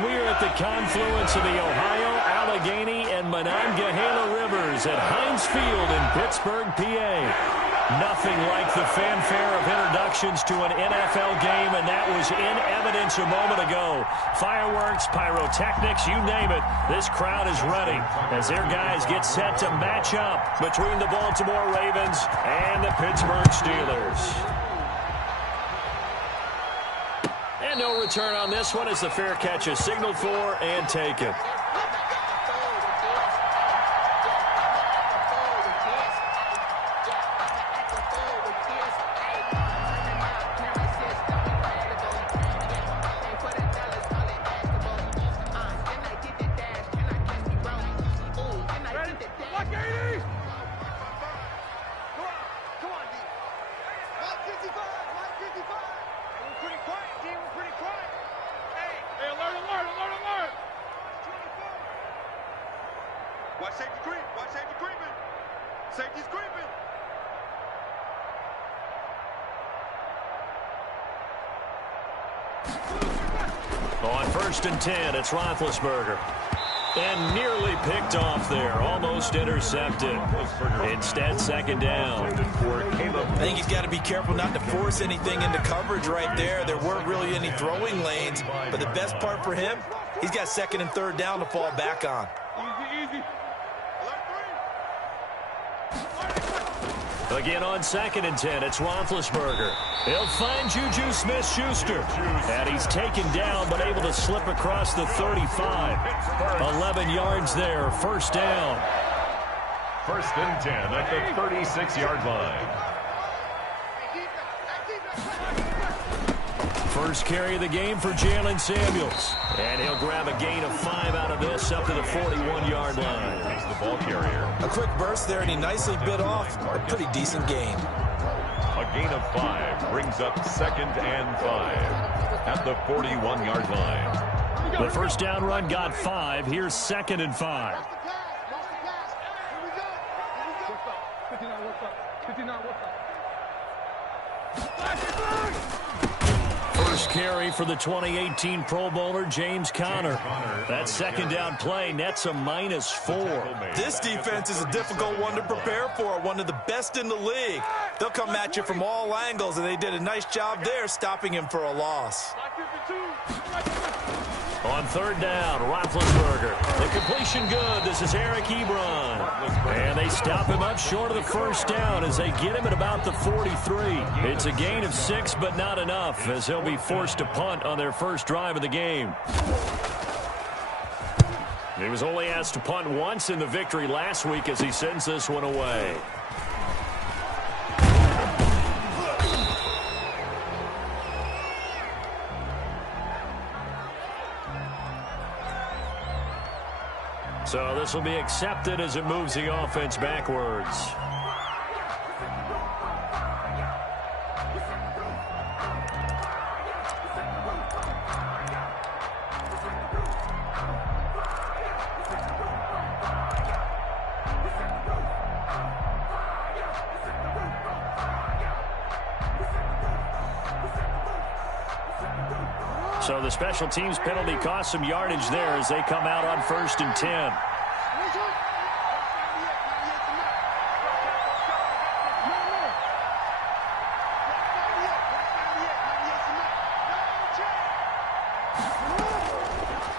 We're at the confluence of the Ohio, Allegheny, and Monongahela Rivers at Heinz Field in Pittsburgh, PA. Nothing like the fanfare of introductions to an NFL game, and that was in evidence a moment ago. Fireworks, pyrotechnics, you name it. This crowd is ready as their guys get set to match up between the Baltimore Ravens and the Pittsburgh Steelers. And no return on this one as the fair catch is signaled for and taken. Watch safety creep. Watch safety creeping. Safety's creeping. On 1st and 10, it's Roethlisberger. And nearly picked off there. Almost intercepted. Instead, 2nd down. I think he's got to be careful not to force anything into coverage right there. There weren't really any throwing lanes. But the best part for him, he's got 2nd and 3rd down to fall back on. Easy. Again on 2nd and 10, it's Roethlisberger. He'll find Juju Smith-Schuster. And he's taken down, but able to slip across the 35. 11 yards there, 1st down. 1st and 10 at the 36-yard line. First carry of the game for Jalen Samuels. And he'll grab a gain of 5 out of this up to the 41-yard line. He's the ball carrier. A quick burst there, and he nicely bit off a pretty decent gain. A gain of 5 brings up 2nd and 5 at the 41-yard line. The first down run got 5. Here's 2nd and 5. First carry for the 2018 Pro Bowler, James Conner. That 2nd down play nets a -4. This defense is a difficult one to prepare for, one of the best in the league. They'll come at you from all angles, and they did a nice job there stopping him for a loss. On 3rd down, Roethlisberger. The completion good. This is Eric Ebron. And they stop him up short of the 1st down as they get him at about the 43. It's a gain of 6, but not enough, as they'll be forced to punt on their first drive of the game. He was only asked to punt once in the victory last week as he sends this one away. So this will be accepted as it moves the offense backwards. So the special teams penalty cost some yardage there as they come out on 1st and 10.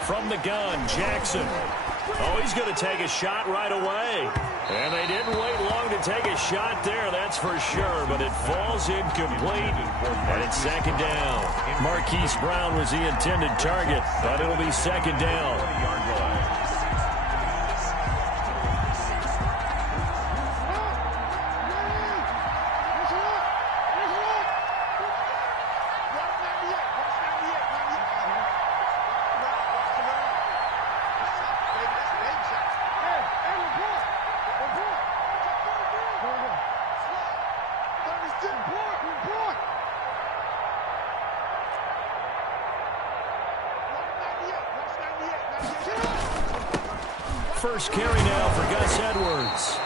From the gun, Jackson. Oh, he's going to take a shot right away. And they didn't wait long to take a shot there, that's for sure. But it falls incomplete, and it's 2nd down. Marquise Brown was the intended target, but it'll be 2nd down. First carry now for Gus Edwards.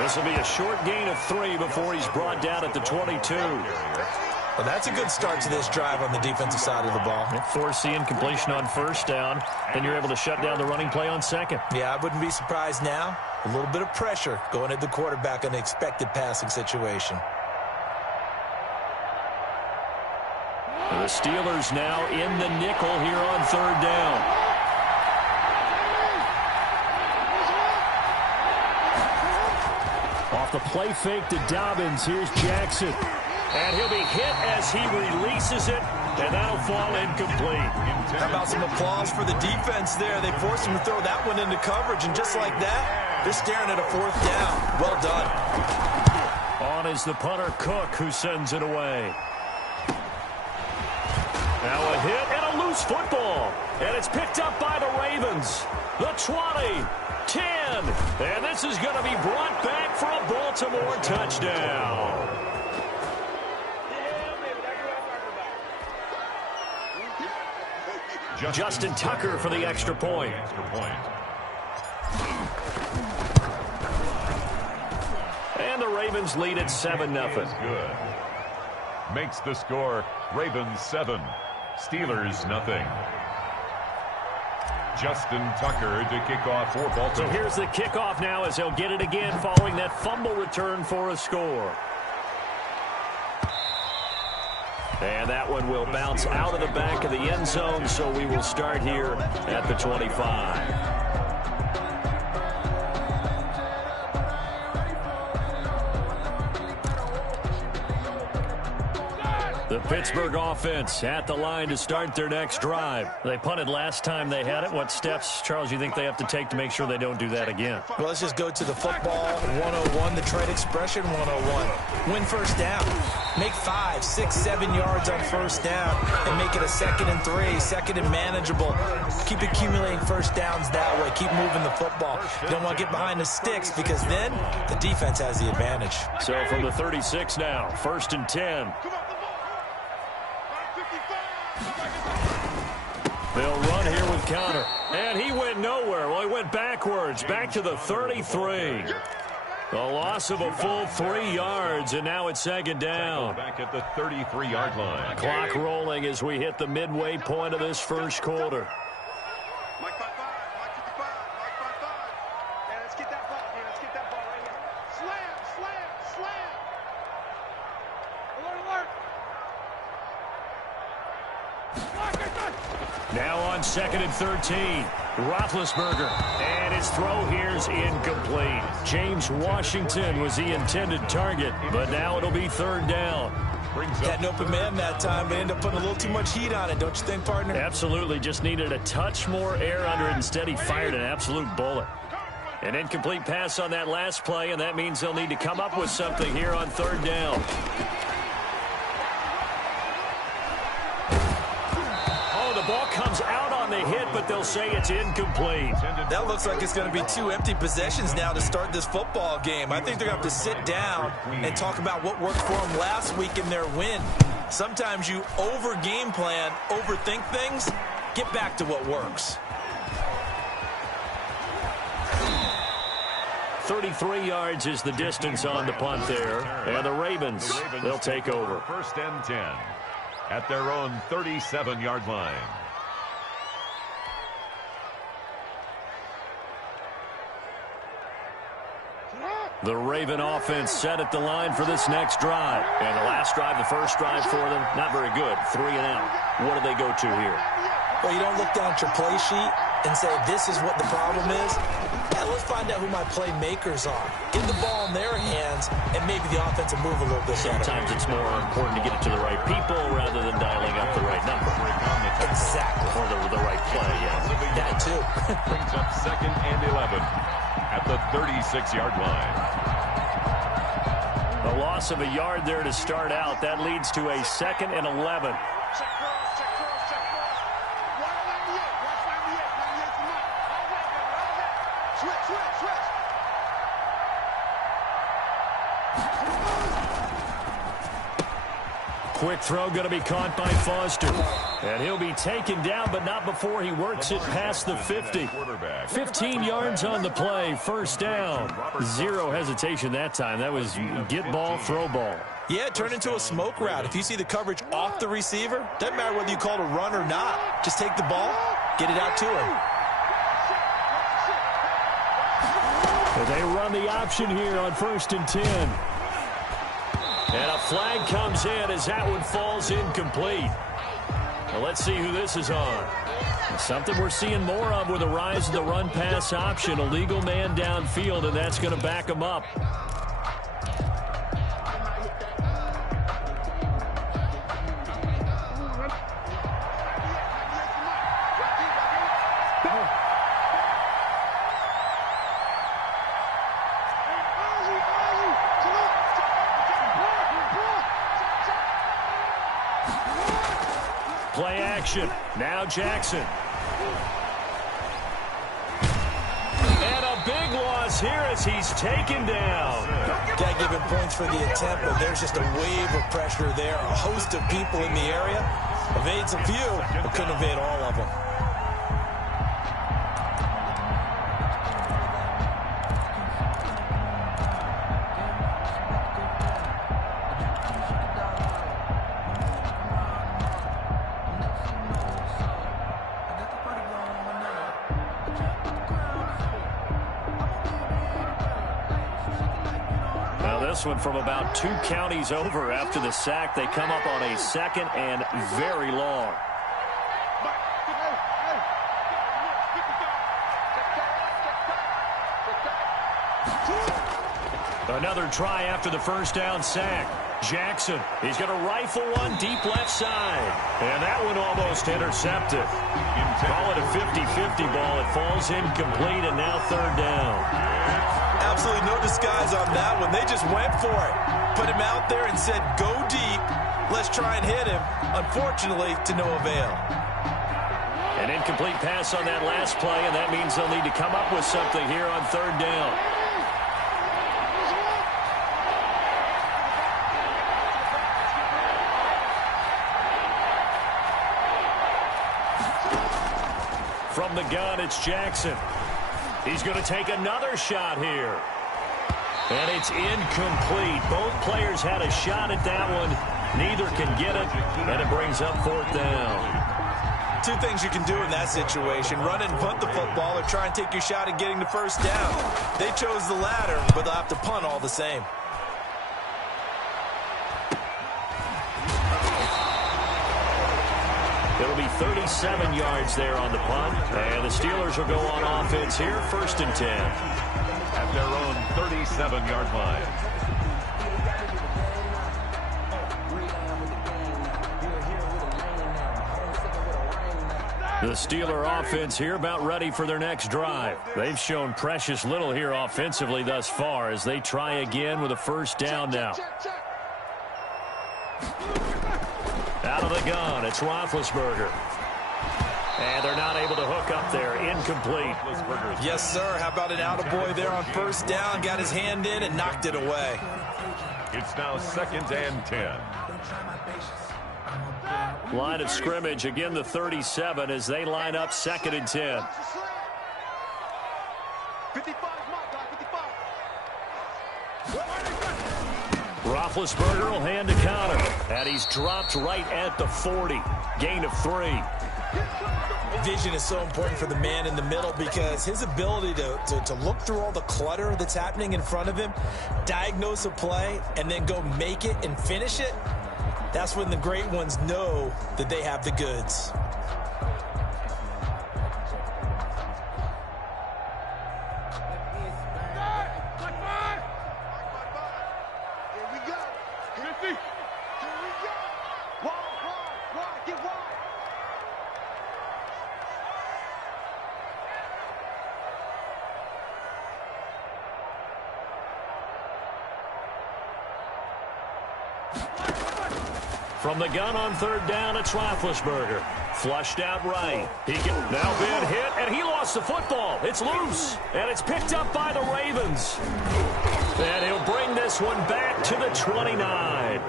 This will be a short gain of 3 before he's brought down at the 22. Well, that's a good start to this drive on the defensive side of the ball. Force the incompletion on first down. Then you're able to shut down the running play on second. Yeah, I wouldn't be surprised now. A little bit of pressure going at the quarterback in an expected passing situation. The Steelers now in the nickel here on third down. Off the play fake to Dobbins. Here's Jackson. And he'll be hit as he releases it. And that'll fall incomplete. How about some applause for the defense there? They forced him to throw that one into coverage. And just like that, they're staring at a fourth down. Well done. On is the punter, Cook, who sends it away. Now a hit and a loose football. And it's picked up by the Ravens. The 20, 10. And this is going to be brought back for a Baltimore touchdown. Justin Tucker for the extra point. And the Ravens lead at 7-0. Good. Makes the score Ravens 7, Steelers nothing. Justin Tucker to kick off for Baltimore. So here's the kickoff now as he'll get it again following that fumble return for a score. And that one will bounce out of the back of the end zone, so we will start here at the 25. The Pittsburgh offense at the line to start their next drive. They punted last time they had it. What steps, Charles, you think they have to take to make sure they don't do that again? Well, let's just go to the football 101, the trade expression 101. Win first down. Make 5, 6, 7 yards on first down and make it a 2nd and 3, 2nd and manageable. Keep accumulating first downs that way. Keep moving the football. You don't want to get behind the sticks because then the defense has the advantage. So from the 36 now, 1st and 10. They'll run here with counter. And he went nowhere. Well, he went backwards, back to the 33. The loss of a full 3 yards, and now it's 2nd down. Back at the 33-yard line. Clock rolling as we hit the midway point of this first quarter. Mike 5-5, Mike 55, Mike 5-5. Yeah, let's get that ball. Yeah, let's get that ball right here. Slam, slam, slam. Alert, alert. Now on 2nd and 13. Roethlisberger. And his throw here's incomplete. James Washington was the intended target, but now it'll be 3rd down. Had an open man that time, but ended up putting a little too much heat on it, don't you think, partner? Absolutely. Just needed a touch more air under it. Instead, he fired an absolute bullet. An incomplete pass on that last play, and that means they'll need to come up with something here on 3rd down. The ball comes out on the hit, but they'll say it's incomplete. That looks like it's going to be 2 empty possessions now to start this football game. I think they're going to have to sit down and talk about what worked for them last week in their win. Sometimes you over-game plan, overthink things. Get back to what works. 33 yards is the distance on the punt there. And the Ravens, they'll take over. 1st and 10. At their own 37-yard line. The Raven offense set at the line for this next drive. And the last drive, the first drive for them, not very good. 3 and out. What do they go to here? Well, you don't look down at your play sheet and say, this is what the problem is. Yeah, let's find out who my playmakers are. Get the ball in their hands, and maybe the offense will move a little bit better. Sometimes it's more important to get it to the right people rather than dialing up the right number. Exactly. Or the right play, yeah. That, too. Brings up 2nd and 11 at the 36-yard line. A loss of a yard there to start out. That leads to a 2nd and 11. Check cross, check cross, check cross. Watch 98, watch 98. 98's the mark. All right, baby, all right. Switch, switch, switch. Quick throw going to be caught by Foster. And he'll be taken down, but not before he works it past the 50. 15 yards on the play, 1st down. 0 hesitation that time. That was get ball, throw ball. Yeah, it turned into a smoke route. If you see the coverage off the receiver, doesn't matter whether you call it a run or not. Just take the ball, get it out to him. And they run the option here on 1st and 10. And a flag comes in as that one falls incomplete. Well, let's see who this is on. Something we're seeing more of with the rise of the run-pass option. A legal man downfield, and that's going to back him up. Play action. Now Jackson. And a big loss here as he's taken down. Got to give him points for the attempt, but there's just a wave of pressure there. A host of people in the area. Evades a few, but couldn't evade all of them. This one from about 2 counties over after the sack. They come up on a 2nd and very long. Another try after the first down sack. Jackson, he's going to rifle one deep left side. And that one almost intercepted. Call it a 50-50 ball. It falls incomplete, and now 3rd down. Absolutely no disguise on that one. They just went for it. Put him out there and said, go deep. Let's try and hit him. Unfortunately, to no avail. An incomplete pass on that last play, and that means they'll need to come up with something here on 3rd down. From the gun, it's Jackson. He's going to take another shot here. And it's incomplete. Both players had a shot at that one. Neither can get it, and it brings up 4th down. 2 things you can do in that situation. Run and punt the football or try and take your shot at getting the 1st down. They chose the latter, but they'll have to punt all the same. It'll be 37 yards there on the punt. And the Steelers will go on offense here, 1st and 10. At their own 37-yard line. The Steeler offense here about ready for their next drive. They've shown precious little here offensively thus far as they try again with a 1st down now. Out of the gun, it's Roethlisberger. And they're not able to hook up there. Incomplete. Yes, sir. How about an attaboy there on 1st down? Got his hand in and knocked it away. It's now 2nd and 10. Line of scrimmage, again the 37 as they line up 2nd and 10. 55, Roethlisberger will hand to Connor. And he's dropped right at the 40. Gain of 3. Vision is so important for the man in the middle because his ability to look through all the clutter that's happening in front of him, diagnose a play, and then go make it and finish it, that's when the great ones know that they have the goods. From the gun on 3rd down, it's Roethlisberger. Flushed out right. He can now been hit, and he lost the football. It's loose, and it's picked up by the Ravens. And he'll bring this one back to the 29.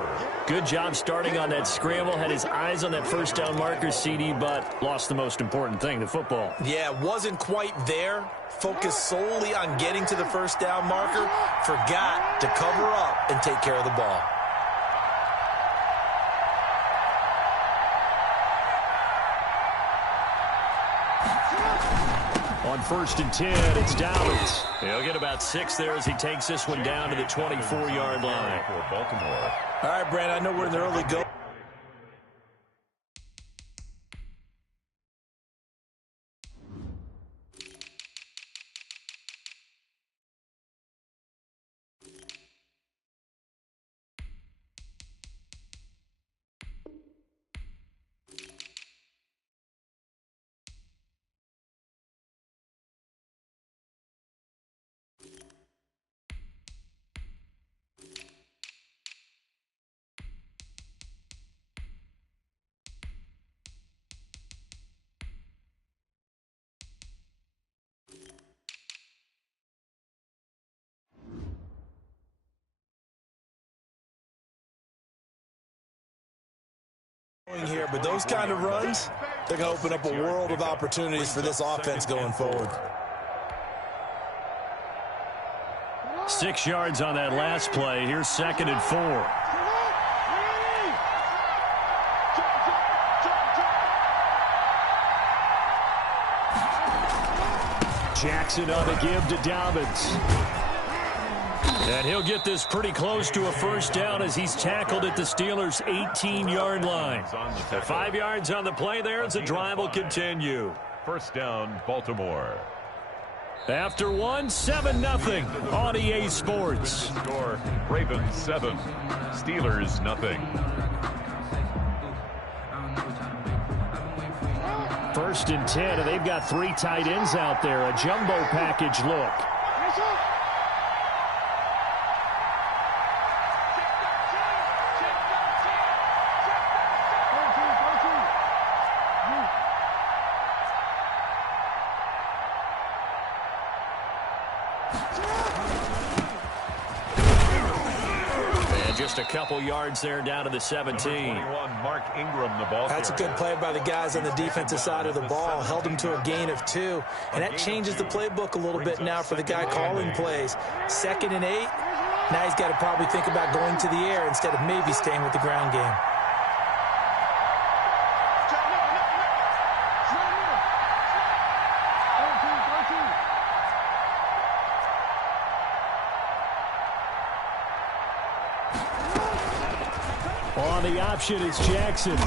Good job starting on that scramble. Had his eyes on that 1st down marker, CD, but lost the most important thing, the football. Yeah, wasn't quite there. Focused solely on getting to the 1st down marker. Forgot to cover up and take care of the ball. On 1st and 10, it's Dobbins. He'll get about 6 there as he takes this one down to the 24-yard line. For Baltimore. All right, Brad, I know we're in the early go. Here, but those kind of runs, they're going to open up a world of opportunities for this offense going forward. 6 yards on that last play. Here's 2nd and 4. Jackson on the give to Dobbins. And he'll get this pretty close to a first down as he's tackled at the Steelers' 18-yard line. 5 yards on the play there as the drive will continue. First down, Baltimore. After 7-0 on EA Sports. Score, Ravens 7, Steelers nothing. 1st and 10, and they've got 3 tight ends out there. A jumbo package look. Just a couple yards there down to the 17. Mark Ingram, the ball That's a good play by the guys on the defensive side of the ball. Held him to a gain of 2. And that changes the playbook a little bit now for the guy calling plays. 2nd and 8. Now he's got to probably think about going to the air instead of maybe staying with the ground game. On the option is Jackson.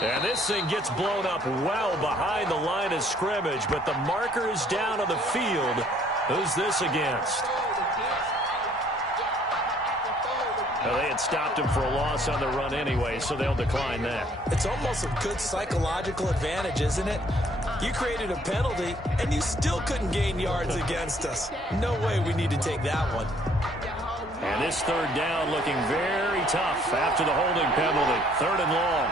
And this thing gets blown up well behind the line of scrimmage, but the marker is down on the field. Who's this against? Well, they had stopped him for a loss on the run anyway, so they'll decline that. It's almost a good psychological advantage, isn't it? You created a penalty, and you still couldn't gain yards against us. No way we need to take that one. And this 3rd down looking very tough after the holding penalty. 3rd and long.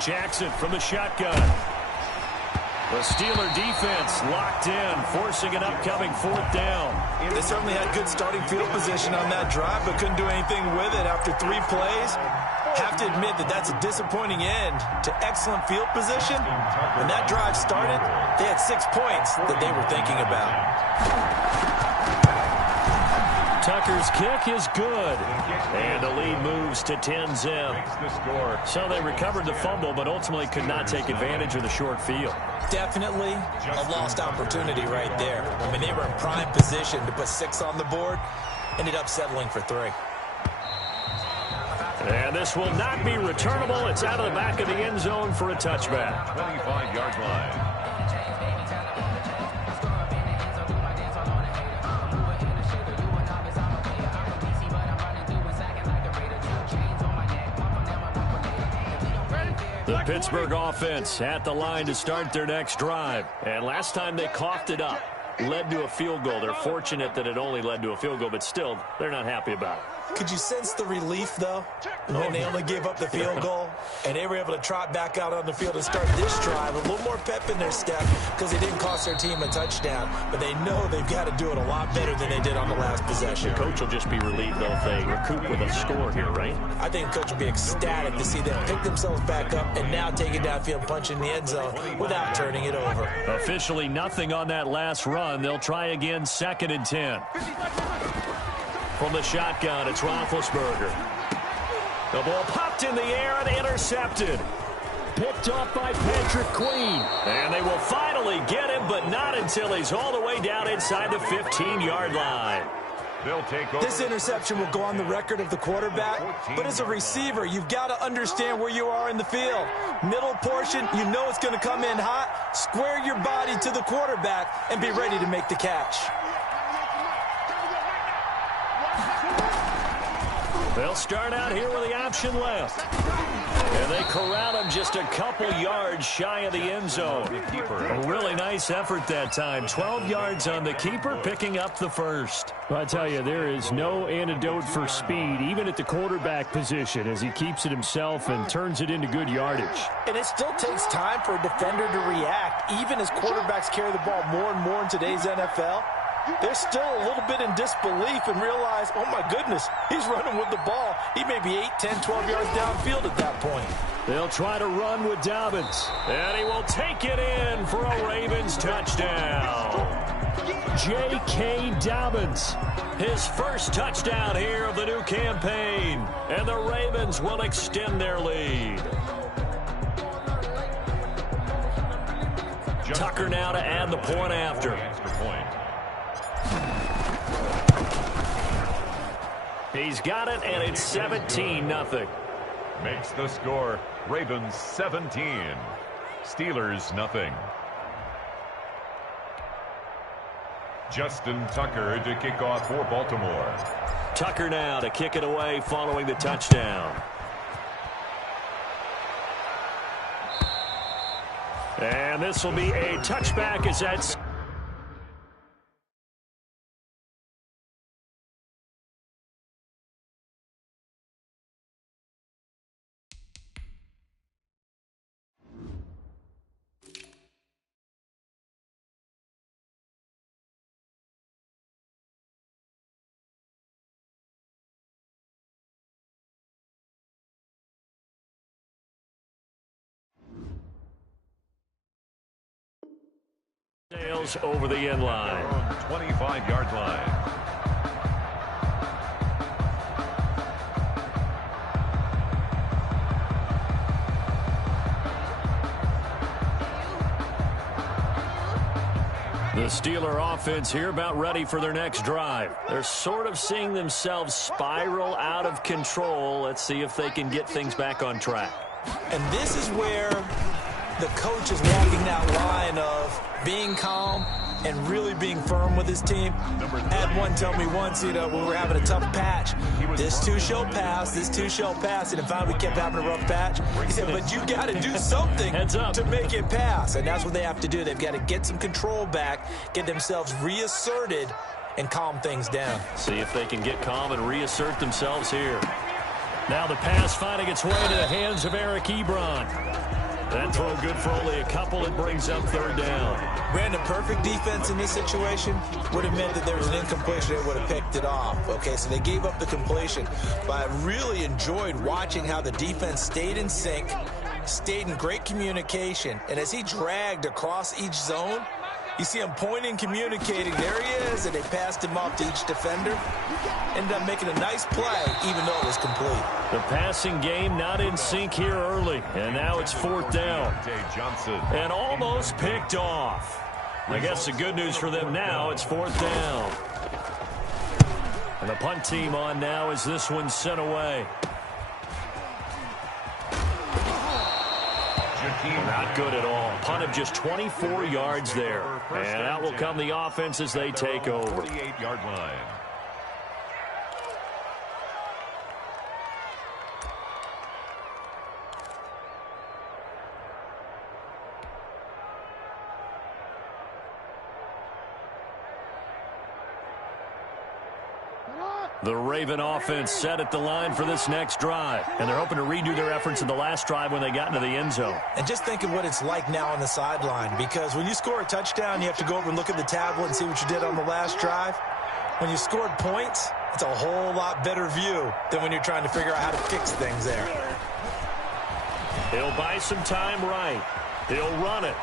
Jackson from the shotgun. The Steeler defense locked in, forcing an upcoming 4th down. They certainly had good starting field position on that drive, but couldn't do anything with it after 3 plays. Have to admit that that's a disappointing end to excellent field position. When that drive started, they had 6 points that they were thinking about. Tucker's kick is good. And the lead moves to 10-0. So they recovered the fumble, but ultimately could not take advantage of the short field. Definitely a lost opportunity right there. I mean, they were in prime position to put 6 on the board. Ended up settling for 3. And this will not be returnable. It's out of the back of the end zone for a touchback. 25-yard line. The Pittsburgh offense at the line to start their next drive. And last time they coughed it up, led to a field goal. They're fortunate that it only led to a field goal, but still, they're not happy about it. Could you sense the relief, though, when they only gave up the field goal and they were able to trot back out on the field and start this drive? A little more pep in their step because it didn't cost their team a touchdown. But they know they've got to do it a lot better than they did on the last possession. The coach will just be relieved, though, if they recoup with a score here, right? I think the coach will be ecstatic to see them pick themselves back up and now take it downfield, punch in the end zone without turning it over. Officially nothing on that last run. They'll try again 2nd and 10. From the shotgun, it's Roethlisberger. The ball popped in the air and intercepted. Picked off by Patrick Queen. And they will finally get him, but not until he's all the way down inside the 15-yard line. They'll take over. This interception will go on the record of the quarterback, but as a receiver, you've got to understand where you are in the field. Middle portion, you know it's going to come in hot. Square your body to the quarterback and be ready to make the catch. They'll start out here with the option left. And they corral him just a couple yards shy of the end zone. A really nice effort that time. 12 yards on the keeper, picking up the first. Well, I tell you, there is no antidote for speed, even at the quarterback position, as he keeps it himself and turns it into good yardage. And it still takes time for a defender to react, even as quarterbacks carry the ball more and more in today's NFL. They're still a little bit in disbelief and realize, oh my goodness, he's running with the ball. He may be 8, 10, 12 yards downfield at that point. They'll try to run with Dobbins. And he will take it in for a Ravens touchdown. J.K. Dobbins, his first touchdown here of the new campaign. And the Ravens will extend their lead. Tucker now to add the point after. He's got it, and it's 17-0. Makes the score Ravens 17, Steelers nothing. Justin Tucker to kick off for Baltimore. Tucker now to kick it away following the touchdown. And this will be a touchback as that's... over the end line. 25-yard line. The Steeler offense here about ready for their next drive. They're sort of seeing themselves spiral out of control. Let's see if they can get things back on track. And this is where the coach is walking that line of being calm and really being firm with his team. Had one tell me once, when we were having a tough patch, this too shall pass, this too shall pass. And if we kept having a rough patch, he said, but you got to do something to make it pass. And that's what they have to do. They've got to get some control back, get themselves reasserted, and calm things down. See if they can get calm and reassert themselves here. Now the pass finding its way to the hands of Eric Ebron. That throw good for only a couple. It brings up third down. Brandon, perfect defense in this situation would have meant that there was an incompletion. They would have picked it off. Okay, so they gave up the completion. But I really enjoyed watching how the defense stayed in sync, stayed in great communication. And as he dragged across each zone, you see him pointing, communicating. There he is, and they passed him off to each defender. Ended up making a nice play, even though it was complete. The passing game not in sync here early, and now it's fourth down. And almost picked off. I guess the good news for them now, it's fourth down. And the punt team on now as this one's sent away. Not good at all. Punt of just 24 yards there. And out will come the offense as they take over. 48-yard line. The Raven offense set at the line for this next drive. And they're hoping to redo their efforts in the last drive when they got into the end zone. And just think of what it's like now on the sideline. Because when you score a touchdown, you have to go over and look at the tablet and see what you did on the last drive. When you scored points, it's a whole lot better view than when you're trying to figure out how to fix things there. He'll buy some time right. He'll run it.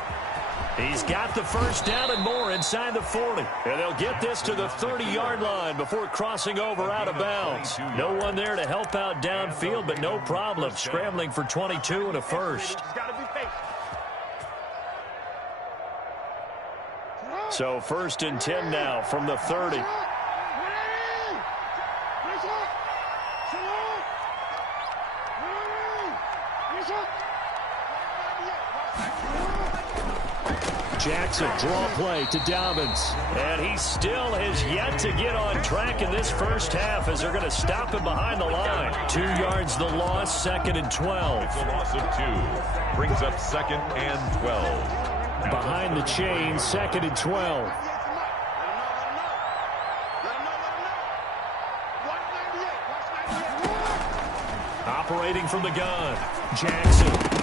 He's got the first down and more inside the 40. And they'll get this to the 30-yard line before crossing over out of bounds. No one there to help out downfield, but no problem. Scrambling for 22 and a first. So 1st and 10 now from the 30. Jackson, draw play to Dobbins. And he still has yet to get on track in this first half as they're going to stop him behind the line. 2 yards the loss, 2nd and 12. The loss of 2 brings up 2nd and 12. Behind the chain, 2nd and 12. Operating from the gun, Jackson.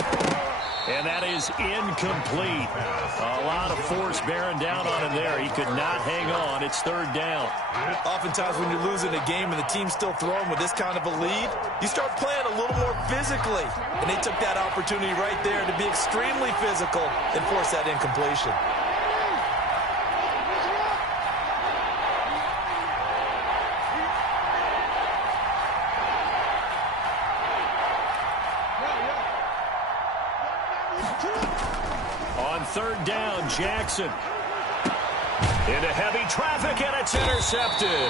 And that is incomplete. A lot of force bearing down on him there. He could not hang on. It's 3rd down. Oftentimes when you're losing a game and the team's still throwing with this kind of a lead, you start playing a little more physically. And they took that opportunity right there to be extremely physical and force that incompletion. On 3rd down, Jackson. Into heavy traffic, and it's intercepted.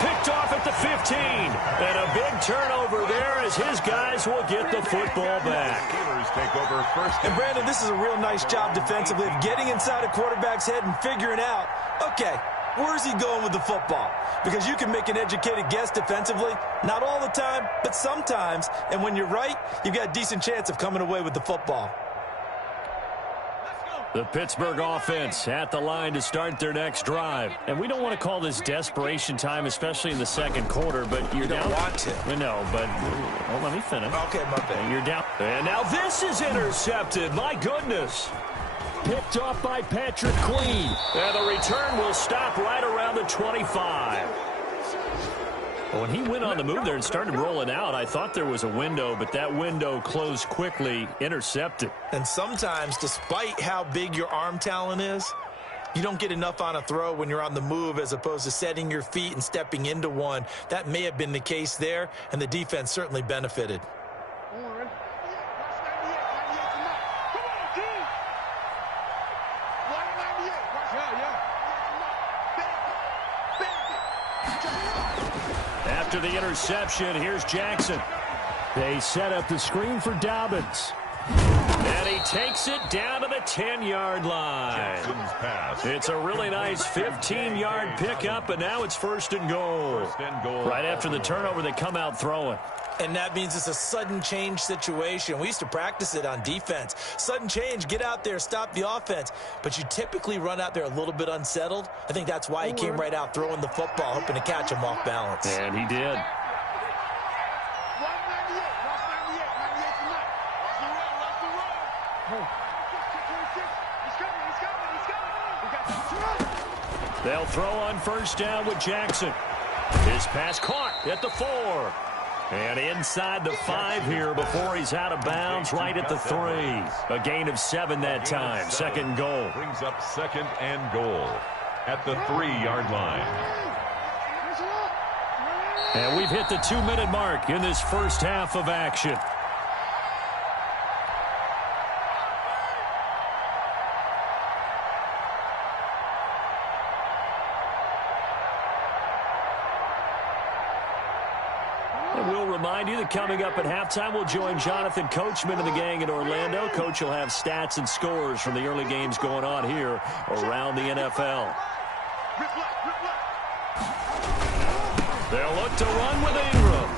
Picked off at the 15. And a big turnover there as his guys will get the football back. Steelers take over 1st. And Brandon, this is a real nice job defensively of getting inside a quarterback's head and figuring out, okay, where's he going with the football? Because you can make an educated guess defensively. Not all the time, but sometimes. And when you're right, you've got a decent chance of coming away with the football. The Pittsburgh offense at the line to start their next drive. And we don't want to call this desperation time, especially in the 2nd quarter, but you're down. You don't want to. No, but well, let me finish. Okay, my bad. You're down. And now this is intercepted. My goodness. Picked off by Patrick Queen. And the return will stop right around the 25. When he went on the move there and started rolling out, I thought there was a window, but that window closed quickly, intercepted. And sometimes, despite how big your arm talent is, you don't get enough on a throw when you're on the move as opposed to setting your feet and stepping into one. That may have been the case there, and the defense certainly benefited. After the interception, here's Jackson. They set up the screen for Dobbins. And he takes it down to the 10-yard line. Jackson's pass. It's a really nice 15-yard pickup, and now it's 1st and goal. 1st and goal. Right after the turnover, they come out throwing. And that means it's a sudden change situation. We used to practice it on defense. Sudden change, get out there, stop the offense. But you typically run out there a little bit unsettled. I think that's why he came right out throwing the football, hoping to catch him off balance. And he did. They'll throw on 1st down with Jackson. His pass caught at the 4. And inside the 5 here before he's out of bounds, right at the 3. A gain of 7 that time. 2nd goal. Brings up 2nd and goal at the 3-yard line. And we've hit the 2-minute mark in this first half of action. We'll remind you that coming up at halftime, we'll join Jonathan Coachman and the gang in Orlando. Coach will have stats and scores from the early games going on here around the NFL. They'll look to run with Ingram.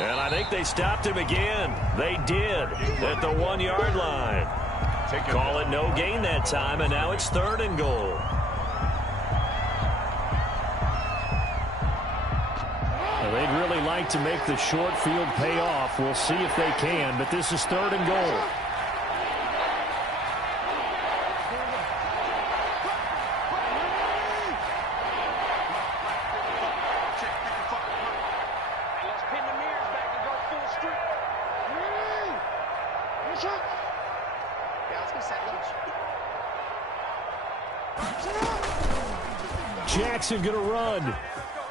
And I think they stopped him again. They did at the 1-yard line. Call it no gain that time, and now it's 3rd and goal. They'd really like to make the short field pay off. We'll see if they can, but this is 3rd and goal. Jackson going to run.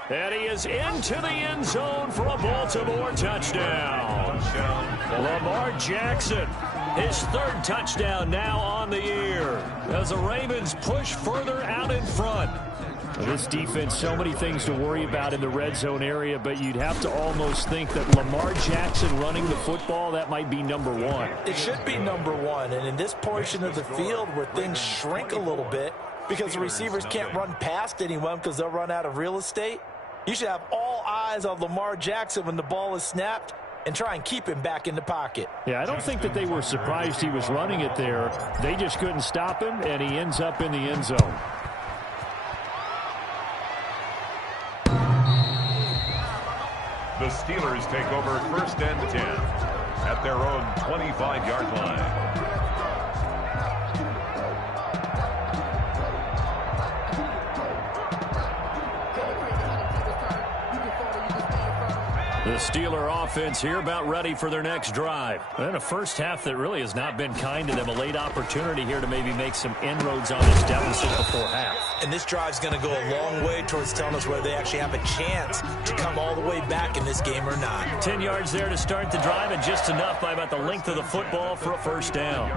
And he is into the end zone for a Baltimore touchdown. Lamar Jackson, his third touchdown now on the year, as the Ravens push further out in front. This defense, so many things to worry about in the red zone area, but you'd have to almost think that Lamar Jackson running the football, that might be number one. It should be number one, and in this portion of the field where things shrink a little bit because the receivers can't run past anyone because they'll run out of real estate, you should have all eyes on Lamar Jackson when the ball is snapped and try and keep him back in the pocket. Yeah, I don't think that they were surprised he was running it there. They just couldn't stop him, and he ends up in the end zone. The Steelers take over 1st and 10 at their own 25-yard line. The Steeler offense here about ready for their next drive. And a first half that really has not been kind to them. A late opportunity here to maybe make some inroads on this deficit before half. And this drive's going to go a long way towards telling us whether they actually have a chance to come all the way back in this game or not. 10 yards there to start the drive, and just enough by about the length of the football for a first down.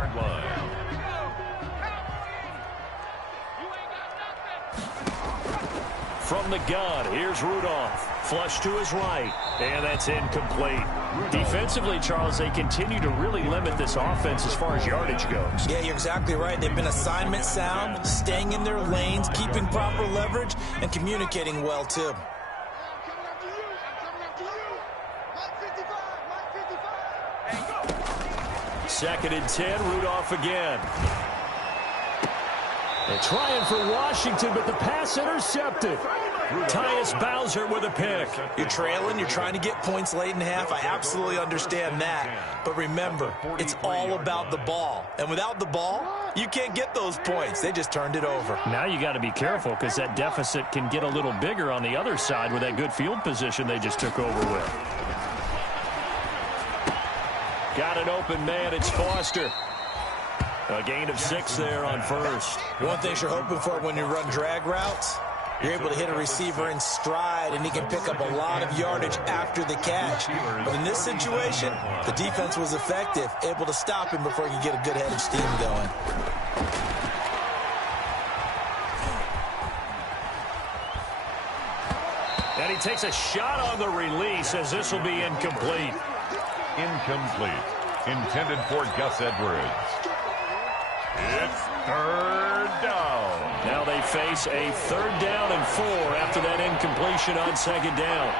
From the gun, here's Rudolph. Flush to his right, and that's incomplete. Defensively, Charles, they continue to really limit this offense as far as yardage goes. Yeah, you're exactly right. They've been assignment sound, staying in their lanes, keeping proper leverage, and communicating well, too. Second and 10, Rudolph again. They're trying for Washington, but the pass intercepted. Tyus Bowser with a pick. You're trailing. You're trying to get points late in half. I absolutely understand that. But remember, it's all about the ball. And without the ball, you can't get those points. They just turned it over. Now you got to be careful because that deficit can get a little bigger on the other side with that good field position they just took over with. Got an open man. It's Foster. A gain of 6 there on first. One thing you're hoping for when you run drag routes, you're able to hit a receiver in stride, and he can pick up a lot of yardage after the catch. But in this situation, the defense was effective, able to stop him before he could get a good head of steam going. And he takes a shot on the release as this will be incomplete. Incomplete. Intended for Gus Edwards. It's 3rd down. Now they face a 3rd down and 4 after that incompletion on 2nd down.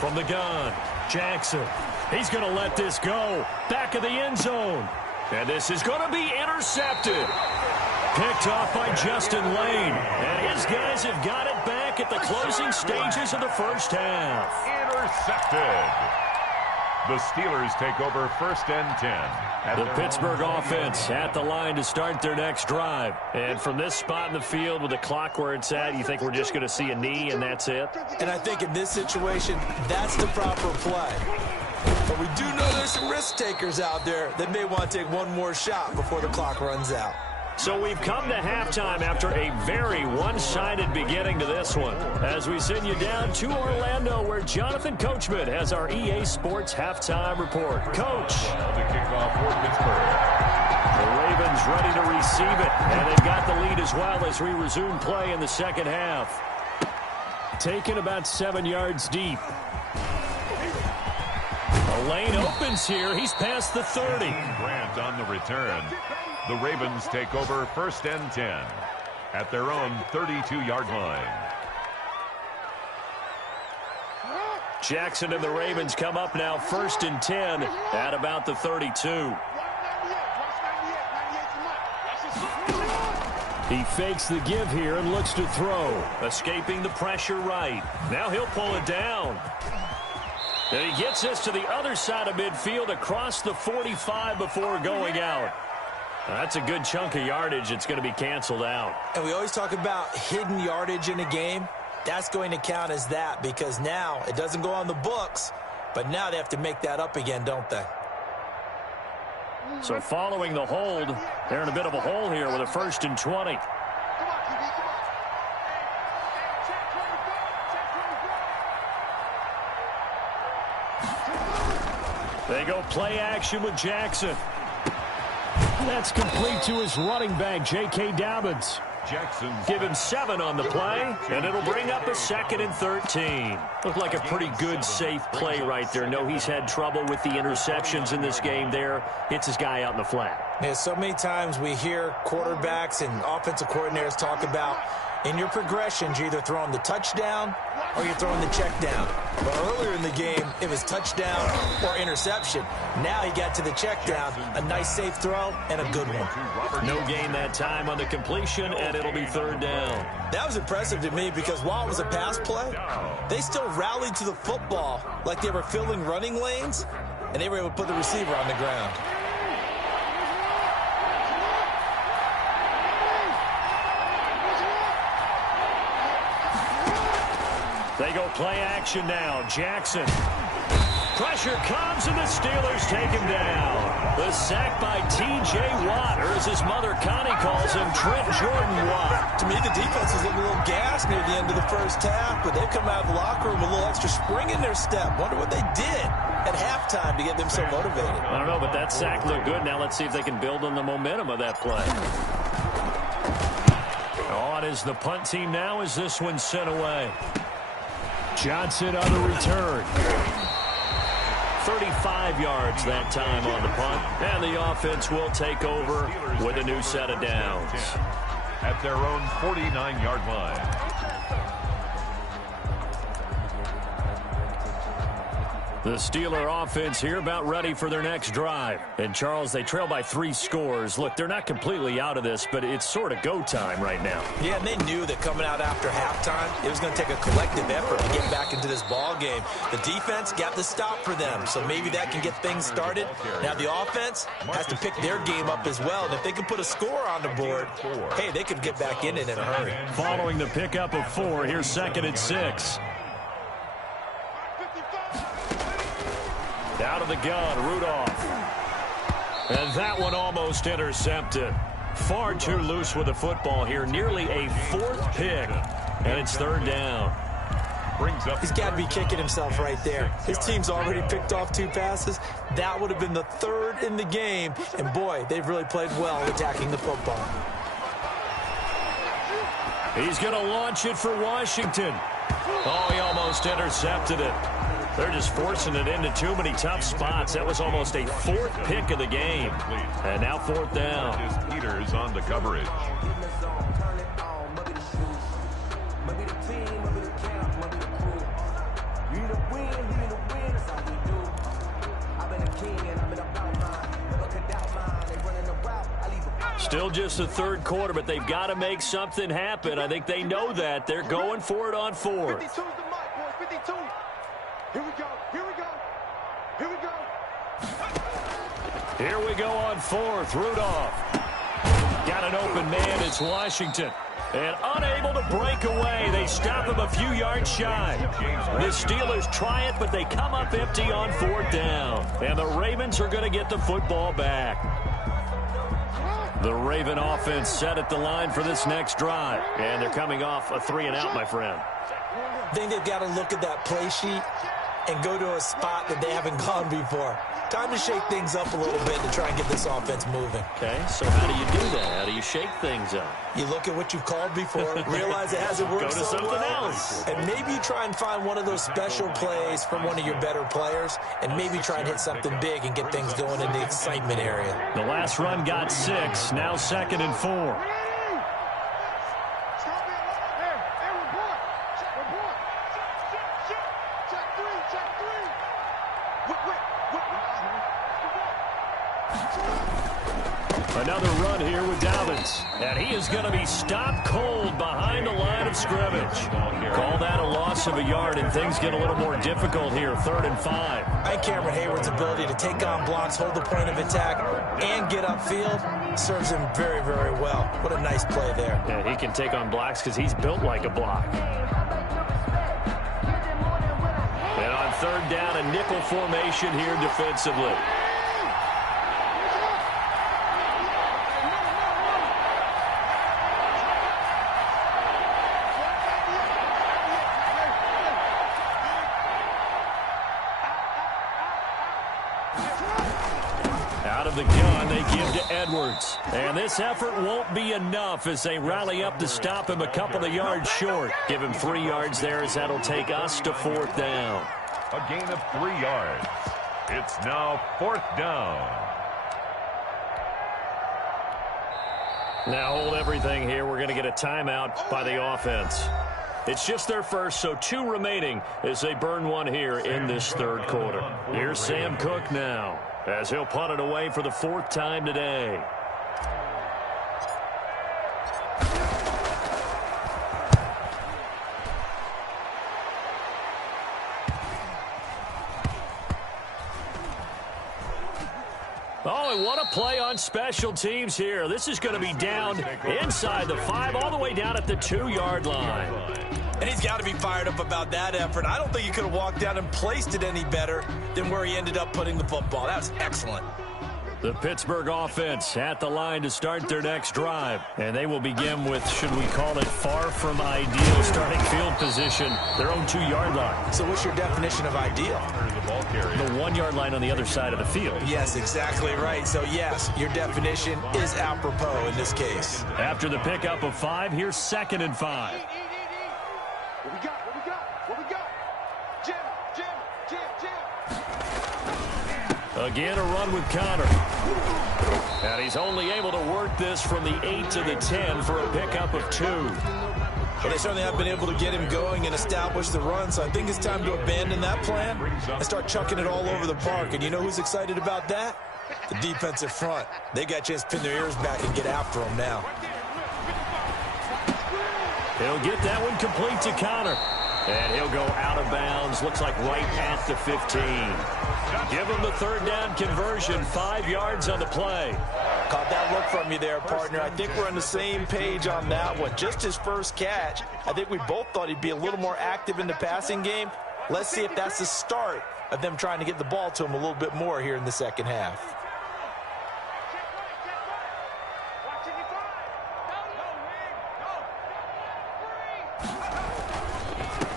From the gun, Jackson. He's going to let this go. Back of the end zone. And this is going to be intercepted. Picked off by Justin Lane. And his guys have got it back at the closing stages of the first half. Intercepted. The Steelers take over 1st and 10. The Pittsburgh offense at the line to start their next drive. And from this spot in the field with the clock where it's at, you think we're just going to see a knee and that's it? And I think in this situation, that's the proper play. But we do know there's some risk takers out there that may want to take one more shot before the clock runs out. So we've come to halftime after a very one-sided beginning to this one. As we send you down to Orlando, where Jonathan Coachman has our EA Sports halftime report. Coach. The kickoff for Pittsburgh. The Ravens ready to receive it, and they've got the lead as well as we resume play in the second half. Taken about 7 yards deep. The lane opens here. He's past the 30. Grant on the return. The Ravens take over 1st and 10 at their own 32-yard line. Jackson and the Ravens come up now 1st and 10 at about the 32. He fakes the give here and looks to throw. Escaping the pressure right. Now he'll pull it down. And he gets this to the other side of midfield across the 45 before going out. That's a good chunk of yardage. It's going to be canceled out. And we always talk about hidden yardage in a game. That's going to count as that because now it doesn't go on the books, but now they have to make that up again, don't they? So following the hold, they're in a bit of a hole here with a 1st and 20. They go play action with Jackson. That's complete to his running back, J.K. Dobbins. Jackson. Give him 7 on the play, and it'll bring up a 2nd and 13. Looked like a pretty good, safe play right there. No, he's had trouble with the interceptions in this game there. Hits his guy out in the flat. Yeah, so many times we hear quarterbacks and offensive coordinators talk about in your progressions, you're either throwing the touchdown or you're throwing the check down. But earlier in the game, it was touchdown or interception. Now he got to the check down, a nice safe throw, and a good one. No gain that time on the completion, and it'll be 3rd down. That was impressive to me because while it was a pass play, they still rallied to the football like they were filling running lanes, and they were able to put the receiver on the ground. They go play action now. Jackson. Pressure comes, and the Steelers take him down. The sack by T.J. Watt, or as his mother Connie calls him, Trent Jordan Watt. To me, the defense was looking a little gassed near the end of the first half, but they've come out of the locker room with a little extra spring in their step. Wonder what they did at halftime to get them so motivated. I don't know, but that sack looked good. Now let's see if they can build on the momentum of that play. On is the punt team now as this one's sent away. Johnson on the return. 35 yards that time on the punt. And the offense will take over with a new set of downs. At their own 49-yard line. The Steeler offense here about ready for their next drive. And, Charles, they trail by 3 scores. Look, they're not completely out of this, but it's sort of go time right now. Yeah, and they knew that coming out after halftime, it was going to take a collective effort to get back into this ball game. The defense got the stop for them, so maybe that can get things started. Now the offense has to pick their game up as well. And if they can put a score on the board, hey, they could get back in it in a hurry. Following the pickup of 4, here's 2nd and 6. Out of the gun, Rudolph. And that one almost intercepted. Far too loose with the football here. Nearly a 4th pick. And it's 3rd down. He's got to be kicking himself right there. His team's already picked off 2 passes. That would have been the 3rd in the game. And, boy, they've really played well attacking the football. He's going to launch it for Washington. Oh, he almost intercepted it. They're just forcing it into too many tough spots. That was almost a 4th pick of the game. And now 4th down. Peters on the coverage. Still just the 3rd quarter, but they've got to make something happen. I think they know that. They're going for it on 4th. 52's the mic, boys. 52. Here we go. Here we go. Here we go. Here we go on 4th. Rudolph. Got an open man. It's Washington. And unable to break away. They stop him a few yards shy. The Steelers try it, but they come up empty on 4th down. And the Ravens are going to get the football back. The Raven offense set at the line for this next drive. And they're coming off a 3-and-out, my friend. I think they've got to look at that play sheet and go to a spot that they haven't gone before. Time to shake things up a little bit to try and get this offense moving. Okay, so how do you do that? How do you shake things up? You look at what you've called before, realize it hasn't worked Go to so something well, else. and maybe you try and find one of those special plays from one of your better players, and maybe try and hit something big and get things going in the excitement area. The last run got 6, now 2nd and 4. Another run here with Dobbins. And he is going to be stopped cold behind the line of scrimmage. Call that a loss of a yard, and things get a little more difficult here, 3rd and 5. I think Cameron Hayward's ability to take on blocks, hold the point of attack, and get upfield serves him very, very well. What a nice play there. Yeah, he can take on blocks because he's built like a block. And on 3rd down, a nickel formation here defensively. Out of the gun, they give to Edwards. And this effort won't be enough as they rally up to stop him a couple of yards short. Give him 3 yards there as that'll take us to 4th down. A gain of 3 yards. It's now 4th down. Now hold everything here. We're going to get a timeout by the offense. It's just their first, so 2 remaining as they burn one here in this 3rd quarter. Here's Sam Cook now as he'll punt it away for the 4th time today. Oh, and what a play on special teams here. This is going to be down inside the 5, all the way down at the 2-yard line. And he's got to be fired up about that effort. I don't think he could have walked down and placed it any better than where he ended up putting the football. That was excellent. The Pittsburgh offense at the line to start their next drive. And they will begin with, should we call it, far from ideal starting field position, their own 2-yard line. So what's your definition of ideal? The 1-yard line on the other side of the field. Yes, exactly right. So, yes, your definition is apropos in this case. After the pickup of 5, here's 2nd and 5. What we got? What we got? What we got? Jim. Again, a run with Connor. And he's only able to work this from the 8 to the 10 for a pickup of 2. Well, they certainly have been able to get him going and establish the run, so I think it's time to abandon that plan and start chucking it all over the park. And you know who's excited about that? The defensive front. They got a chance to pin their ears back and get after him now. He'll get that one complete to Connor. And he'll go out of bounds, looks like right at the 15. Give him the 3rd down conversion, 5 yards on the play. Caught that look from you there, partner. I think we're on the same page on that one. Just his first catch. I think we both thought he'd be a little more active in the passing game. Let's see if that's the start of them trying to get the ball to him a little bit more here in the second half.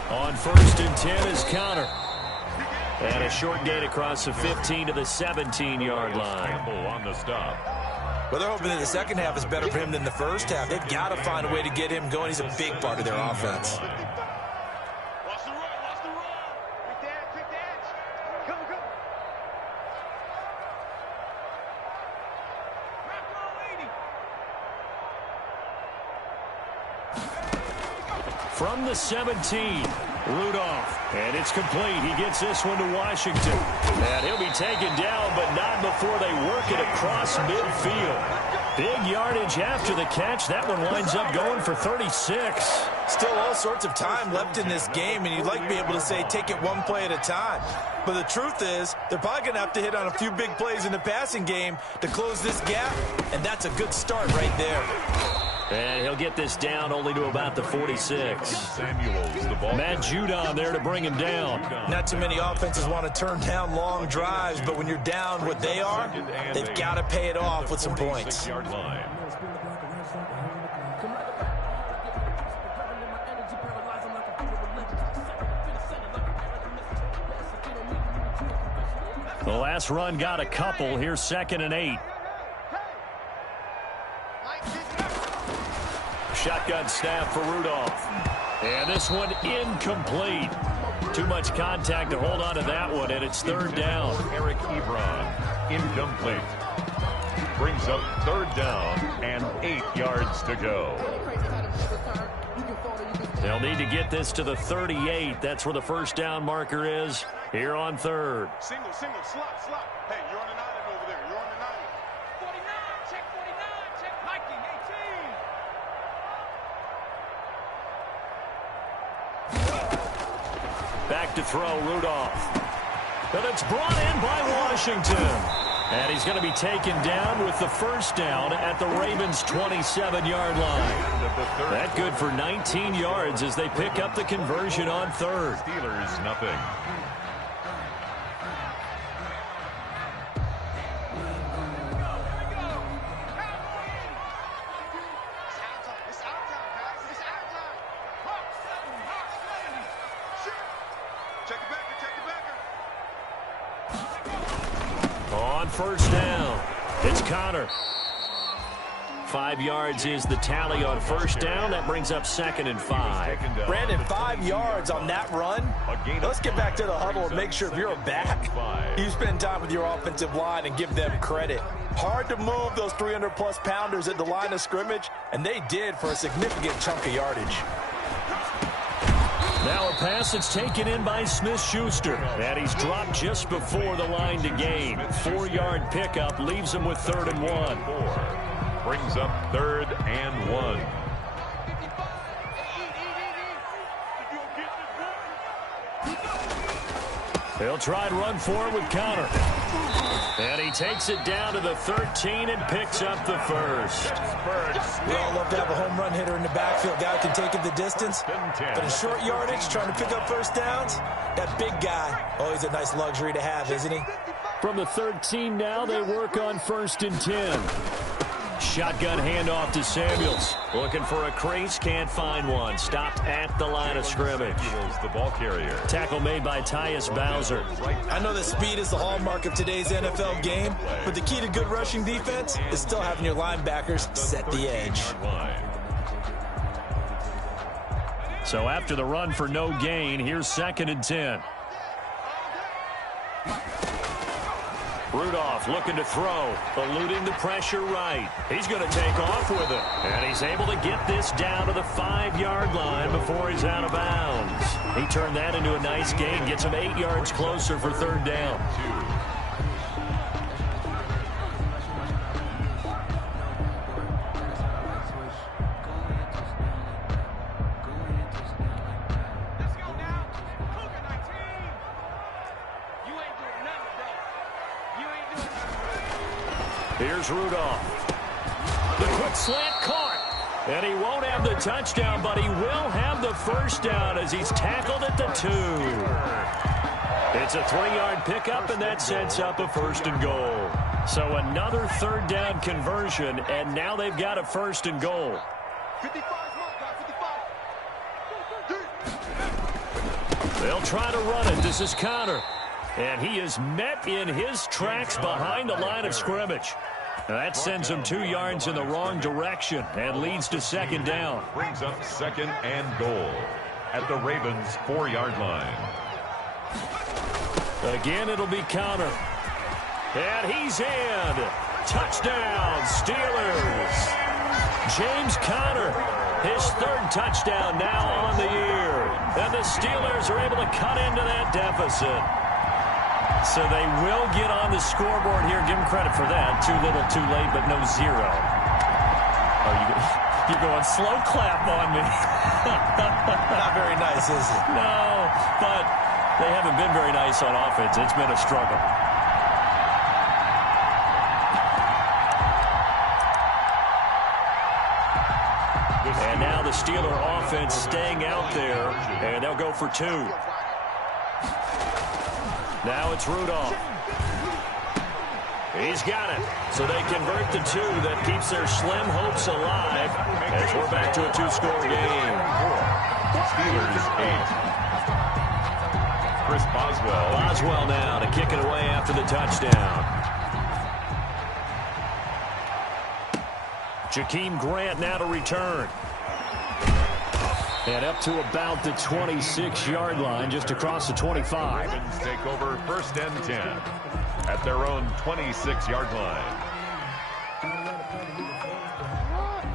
On 1st and 10 is Connor. And a short gain across the 15 to the 17-yard line. On the stop. Well, they're hoping that the second half is better for him than the first half. They've got to find a way to get him going. He's a big part of their offense. Watch the run. Quick dance. Come. From the 17, Rudolph. And it's complete. He gets this one to Washington. And he'll be taken down, but not before they work it across midfield. Big yardage after the catch. That one winds up going for 36. Still all sorts of time left in this game, and you'd like to be able to say take it one play at a time. But the truth is, they're probably going to have to hit on a few big plays in the passing game to close this gap, and that's a good start right there. And he'll get this down only to about the 46. Matt Judon there to bring him down. Not too many offenses want to turn down long drives, but when you're down what they are, they've got to pay it off with some points. The last run got a couple. Here's 2nd and 8. Shotgun snap for Rudolph. And this one incomplete. Too much contact to hold on to that one, and it's 3rd down. Eric Ebron, incomplete. Brings up 3rd down and 8 yards to go. They'll need to get this to the 38. That's where the 1st down marker is here on 3rd. Single, slot. Hey, you're on an island over there. You're on an island. 49, check 49. to throw, Rudolph. And it's brought in by Washington. And he's going to be taken down with the first down at the Ravens' 27-yard line. That good for 19 yards as they pick up the conversion on third. Steelers, nothing. On first down, it's Connor. 5 yards is the tally on first down. That brings up 2nd and 5. Brandon, 5 yards on that run. Let's get back to the huddle and make sure if you're back, you spend time with your offensive line and give them credit. Hard to move those 300-plus pounders at the line of scrimmage, and they did for a significant chunk of yardage. Now a pass that's taken in by Smith-Schuster. And he's dropped just before the line to gain. 4-yard pickup leaves him with 3rd and 1. Brings up 3rd and 1. He'll try and run for it with Connor. And he takes it down to the 13 and picks up the first. We all love to have a home run hitter in the backfield. Guy who can take it the distance. But in short yardage, trying to pick up first downs, that big guy, always a nice luxury to have, isn't he? From the 13 now, they work on 1st and 10. Shotgun handoff to Samuels. Looking for a crease, can't find one. Stopped at the line of scrimmage. The ball carrier. Tackle made by Tyus Bowser. I know that speed is the hallmark of today's NFL game, but the key to good rushing defense is still having your linebackers set the edge. So after the run for no gain, here's 2nd and 10. Rudolph looking to throw, eluding the pressure right. He's going to take off with it. And he's able to get this down to the 5-yard line before he's out of bounds. He turned that into a nice gain, gets him 8 yards closer for 3rd down. Here's Rudolph. The quick slant caught. And he won't have the touchdown, but he will have the first down as he's tackled at the 2. It's a 3-yard pickup, and that sets up a 1st and goal. So another 3rd down conversion, and now they've got a 1st and goal. 55. They'll try to run it. This is Connor. And he is met in his tracks behind the line of scrimmage. That sends him 2 yards in the wrong direction and leads to 2nd down. Brings up 2nd and goal at the Ravens' 4-yard line. Again, it'll be Connor. And he's in. Touchdown, Steelers. James Conner, his 3rd touchdown now on the year. And the Steelers are able to cut into that deficit. So they will get on the scoreboard here. Give them credit for that. Too little, too late, but no 0. Oh, you're going slow clap on me. Not very nice, is it? No, but they haven't been very nice on offense. It's been a struggle. And now the Steeler offense staying out there, and they'll go for 2. Now it's Rudolph. He's got it. So they convert the 2. That keeps their slim hopes alive as we're back to a 2-score game. Steelers 8. Chris Boswell. Boswell now to kick it away after the touchdown. Jakeem Grant now to return. And up to about the 26-yard line, just across the 25. Ravens take over 1st and 10 at their own 26-yard line.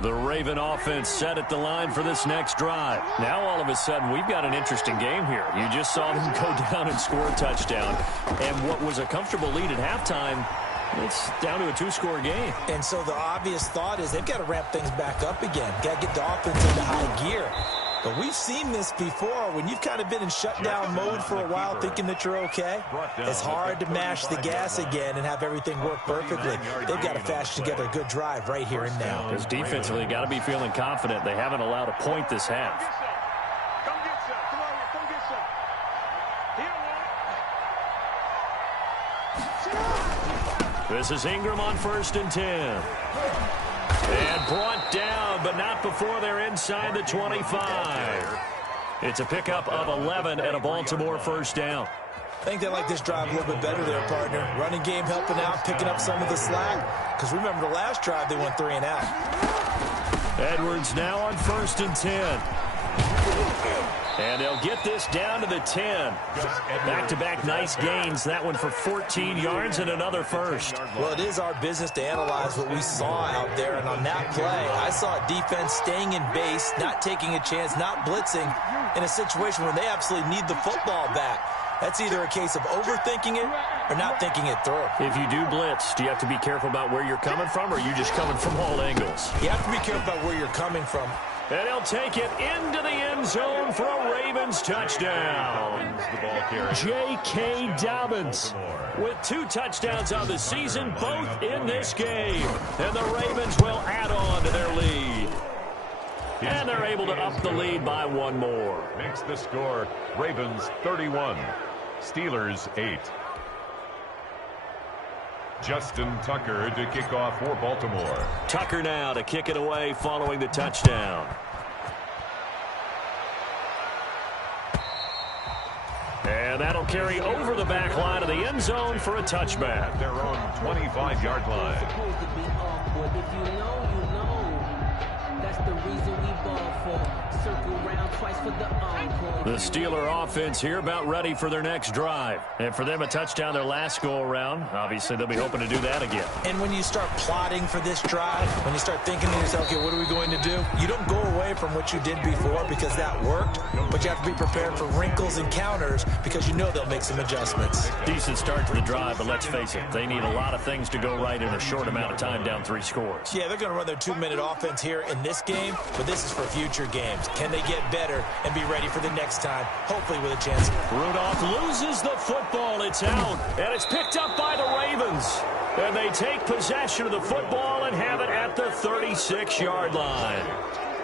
The Raven offense set at the line for this next drive. Now all of a sudden we've got an interesting game here. You just saw them go down and score a touchdown. And what was a comfortable lead at halftime, it's down to a 2-score game. And so the obvious thought is they've got to ramp things back up again. Got to get the offense into high gear. But we've seen this before. When you've kind of been in shutdown mode for a while thinking that you're okay, it's hard to mash the gas again and have everything work perfectly. They've got to fashion together a good drive right here and now. Because defensively, got to be feeling confident. They haven't allowed a point this half. Come get some. Come on here. Come get some. Here, man. This is Ingram on 1st and 10. And brought down, but not before they're inside the 25. It's a pickup of 11 and a Baltimore first down. I think they like this drive a little bit better there, partner. Running game helping out, picking up some of the slack. Because remember the last drive, they went 3 and out. Edwards now on 1st and 10. And they'll get this down to the 10. Back-to-back nice gains. That one for 14 yards and another first. Well, it is our business to analyze what we saw out there. And on that play, I saw a defense staying in base, not taking a chance, not blitzing in a situation where they absolutely need the football back. That's either a case of overthinking it or not thinking it through. If you do blitz, do you have to be careful about where you're coming from, or are you just coming from all angles? You have to be careful about where you're coming from. And he'll take it into the end zone for a Ravens touchdown. J.K. Dobbins with 2 touchdowns on the season, both in this game. And the Ravens will add on to their lead. And they're able to up the lead by 1 more. Makes the score Ravens 31, Steelers 8. Justin Tucker to kick off for Baltimore. Tucker now to kick it away following the touchdown. And that'll carry over the back line of the end zone for a touchback. Their own 25-yard line. Supposed to be off, but if you know, you know. That's the reason we ball for. Circle round twice for the encore. The Steeler offense here about ready for their next drive. And for them, a touchdown their last go-around. Obviously, they'll be hoping to do that again. And when you start plotting for this drive, when you start thinking to yourself, okay, what are we going to do? You don't go away from what you did before because that worked, but you have to be prepared for wrinkles and counters because you know they'll make some adjustments. Decent start to the drive, but let's face it, they need a lot of things to go right in a short amount of time down 3 scores. Yeah, they're going to run their 2-minute offense here in this game, but this is for future games. Can they get better and be ready for the next time, hopefully with a chance? Rudolph loses the football. It's out, and it's picked up by the Ravens. And they take possession of the football and have it at the 36-yard line.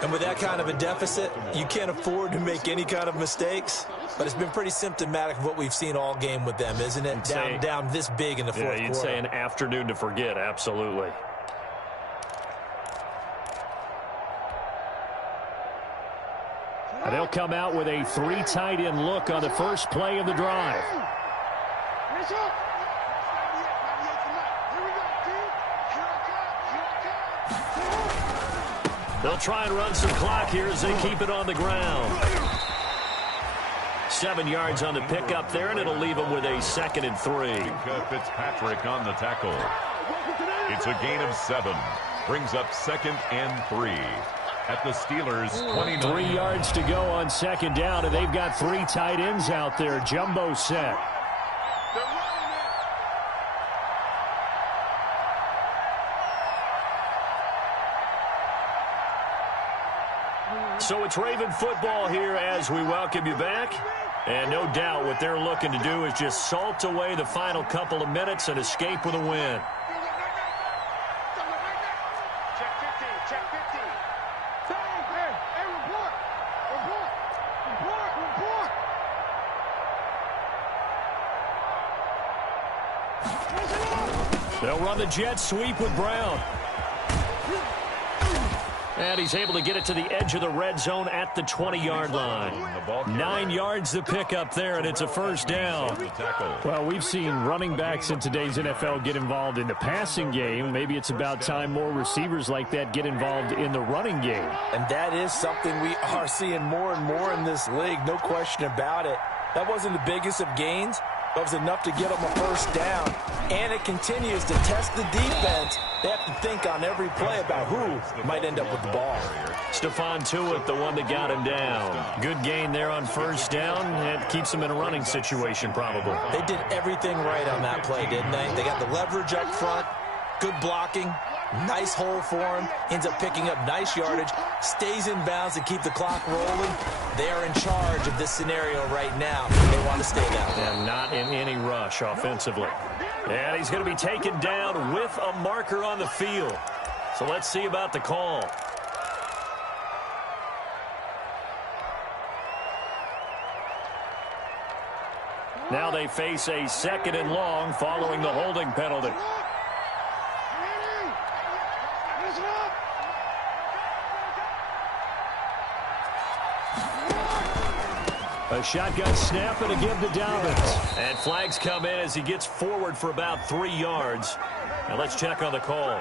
And with that kind of a deficit, you can't afford to make any kind of mistakes. But it's been pretty symptomatic of what we've seen all game with them, isn't it? Down this big in the fourth quarter. You'd say an afternoon to forget, absolutely. They'll come out with a 3 tight end look on the first play of the drive. They'll try and run some clock here as they keep it on the ground. 7 yards on the pickup there, and it'll leave them with a 2nd and 3. Fitzpatrick on the tackle. It's a gain of 7. Brings up 2nd and 3. At the Steelers' 29. 3 yards to go on 2nd down, and they've got 3 tight ends out there. Jumbo set. So it's Raven football here as we welcome you back. And no doubt what they're looking to do is just salt away the final couple of minutes and escape with a win. Check 15. Check 15. Hey, report. They'll run the jet sweep with Brown. And he's able to get it to the edge of the red zone at the 20-yard line. 9 yards to pick up there, and it's a first down. Well, we've seen running backs in today's NFL get involved in the passing game. Maybe it's about time more receivers like that get involved in the running game. And that is something we are seeing more and more in this league, no question about it. That wasn't the biggest of gains. That was enough to get them a first down. And it continues to test the defense. They have to think on every play about who might end up with the ball. Stephon Tuitt, the one that got him down. Good gain there on first down. It keeps him in a running situation probably. They did everything right on that play, didn't they? They got the leverage up front, good blocking, Nice hole for him. Ends up picking up nice yardage. Stays in bounds to keep the clock rolling. They are in charge of this scenario right now. They want to stay that way. And not in any rush offensively. And he's going to be taken down with a marker on the field. So let's see about the call. Now they face a 2nd and long following the holding penalty. A shotgun snap and a give to Dobbins. And flags come in as he gets forward for about 3 yards. Now let's check on the call.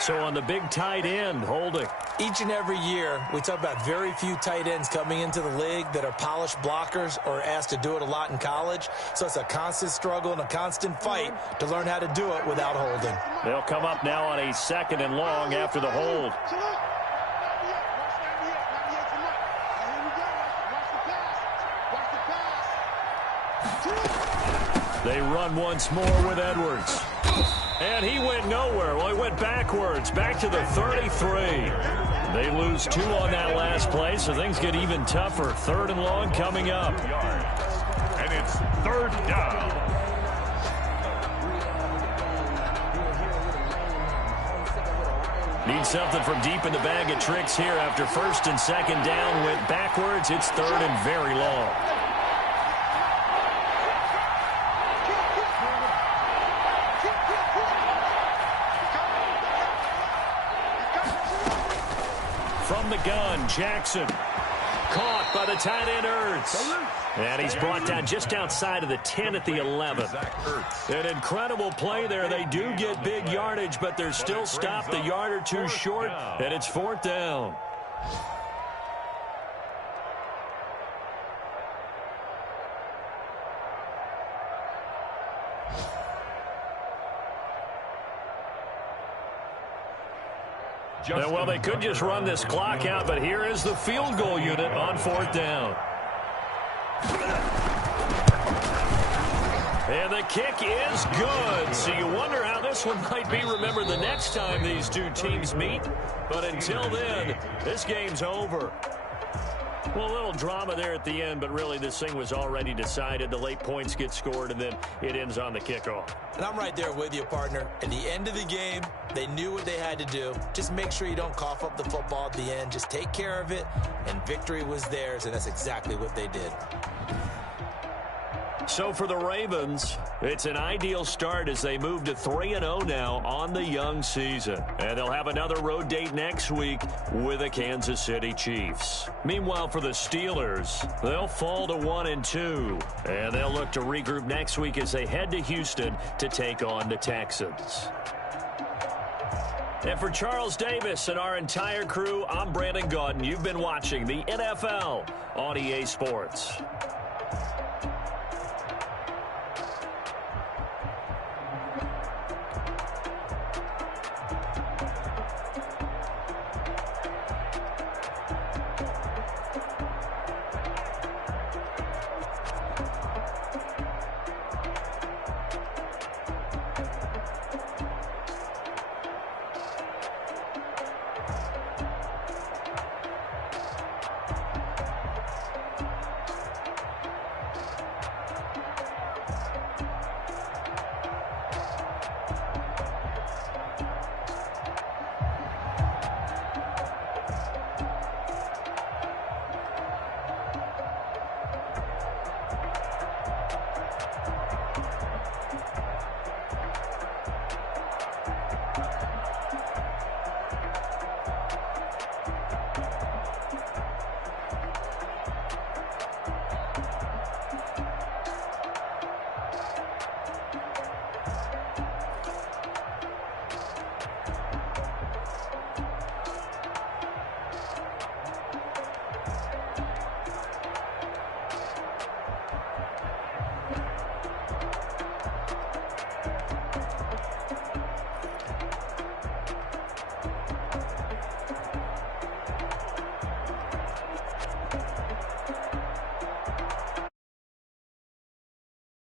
So on the big tight end, holding. Each and every year, we talk about very few tight ends coming into the league that are polished blockers or asked to do it a lot in college. So it's a constant struggle and a constant fight to learn how to do it without holding. They'll come up now on a 2nd and long after the hold. They run once more with Edwards. And he went nowhere. Well, he went backwards, back to the 33. They lose 2 on that last play, so things get even tougher. 3rd and long coming up. And it's 3rd down. Need something from deep in the bag of tricks here after 1st and 2nd down. Went backwards. It's 3rd and very long. From the gun, Jackson. Caught by the tight end, Ertz. And he's brought down just outside of the 10 at the 11. An incredible play there. They do get big yardage, but they're still stopped a yard or 2 short, and it's 4th down. Now, well, they could just run this clock out, but here is the field goal unit on 4th down. And the kick is good. So you wonder how this one might be remembered the next time these two teams meet. But until then, this game's over. Well, a little drama there at the end, but really this thing was already decided. The late points get scored, and then it ends on the kickoff. And I'm right there with you, partner. At the end of the game, they knew what they had to do. Just make sure you don't cough up the football at the end. Just take care of it, and victory was theirs, and that's exactly what they did. So for the Ravens, it's an ideal start as they move to 3-0 now on the young season. And they'll have another road date next week with the Kansas City Chiefs. Meanwhile, for the Steelers, they'll fall to 1-2. And they'll look to regroup next week as they head to Houston to take on the Texans. And for Charles Davis and our entire crew, I'm Brandon Gaudin. You've been watching the NFL on EA Sports.